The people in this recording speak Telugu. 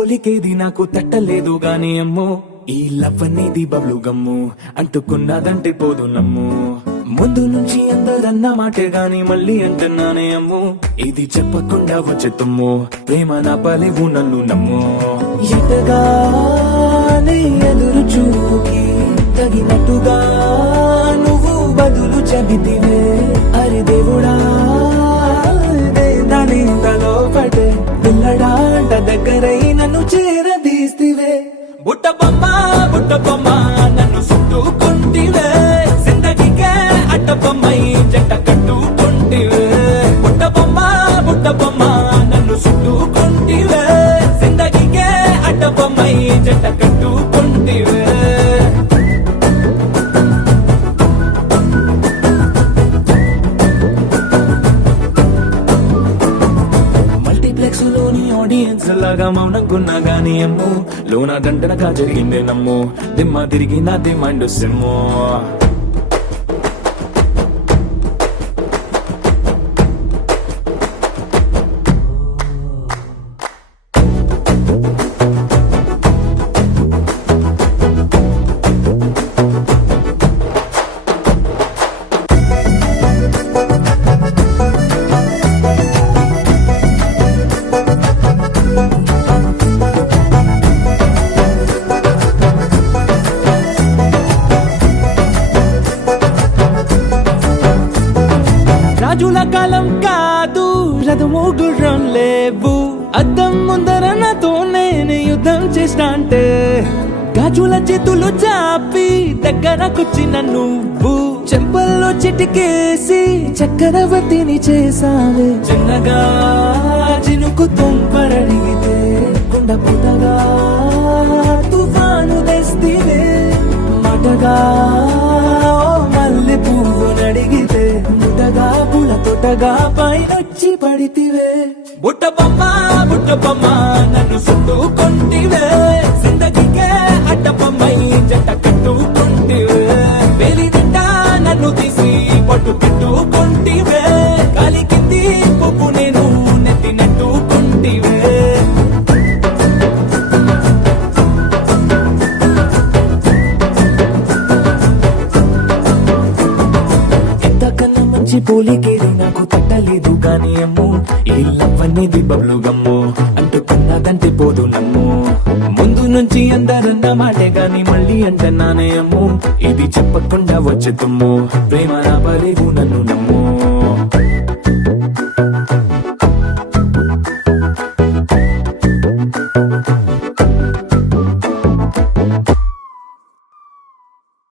పోలికేది నాకు తట్టలేదు గాని అమ్మో ఈ లవ్ అనేది బబ్లు గమ్ము అంటుకున్నదంటే పోదు నమ్ము ముందు నుంచి అందరన్న మాటే గాని మళ్ళీ అంటున్నానే అమ్ము ఇది చెప్పకుండా వచ్చే తుమ్ము ప్రేమ నా పలేవు నన్ను నమ్ము ఎటగానే ఎదురు చూకి తగినట్టుగా నువ్వు బదులు చెబితివే అరే దేవుడా దాని తలో పడే పిల్లడాంట దగ్గరై నన్ను చేరదీస్తివే బుట్ట బొమ్మ నన్ను చుట్టుకుంటివే జిందగీకే అట్ట బొమ్మై జంట కట్టుకుంటివే బుట్ట బొమ్మ నన్ను చుట్టుకుంటివే జిందగీకే అట్ట బొమ్మై జంట కట్టుకుంటివే లోని ఆడియన్స్ లాగా మౌనంకున్నా గానీ అమ్ము లోన దండనగా జరిగిందే నమ్ము దిమ్మ తిరిగి నా దిమ్మండు సిమ్ము రాజుల కాలం కాదు రథము గుర్రం లేవు అద్దం ముందర నాతో నేను యుద్ధం చేస్తా అంటే గాజుల చేతులు చాపి దగ్గరకొచ్చిన నువ్వు చెంపల్లో చిటికేసి చక్రవర్తిని చేసావే చిన్నగా చినుకు తుంపరడిగితే కుండ పుటగా తుఫాను తెస్తివే మాటగా మల్లె పువ్వు నడిగితే ముటగా పుల తొటగా పైనొచ్చి పడితివే బుట్ట బొమ్మ నన్ను చుట్టుకుంటివే జిందగీకే అట్ట బొమ్మై జంట కట్టుకుంటివే వేలి నిండా నన్ను తీసి పట్టు పెట్టుకుంటివే కాలి కింది పువ్వు నేను నెత్తినట్టుకుంటివే పోలికేది నాకు తట్టలేదు గాని అమ్ము ఈ లవ్ అనేది బబ్లు గమ్ము అంటుకున్నదంటే పోదు నమ్ము ముందు నుంచి అందరన్న మాటే గాని మళ్ళీ అంటున్నానే అమ్ము ఇది చెప్పకుండా వచ్చే తుమ్ము ప్రేమ నా పలేవు నన్ను నమ్ము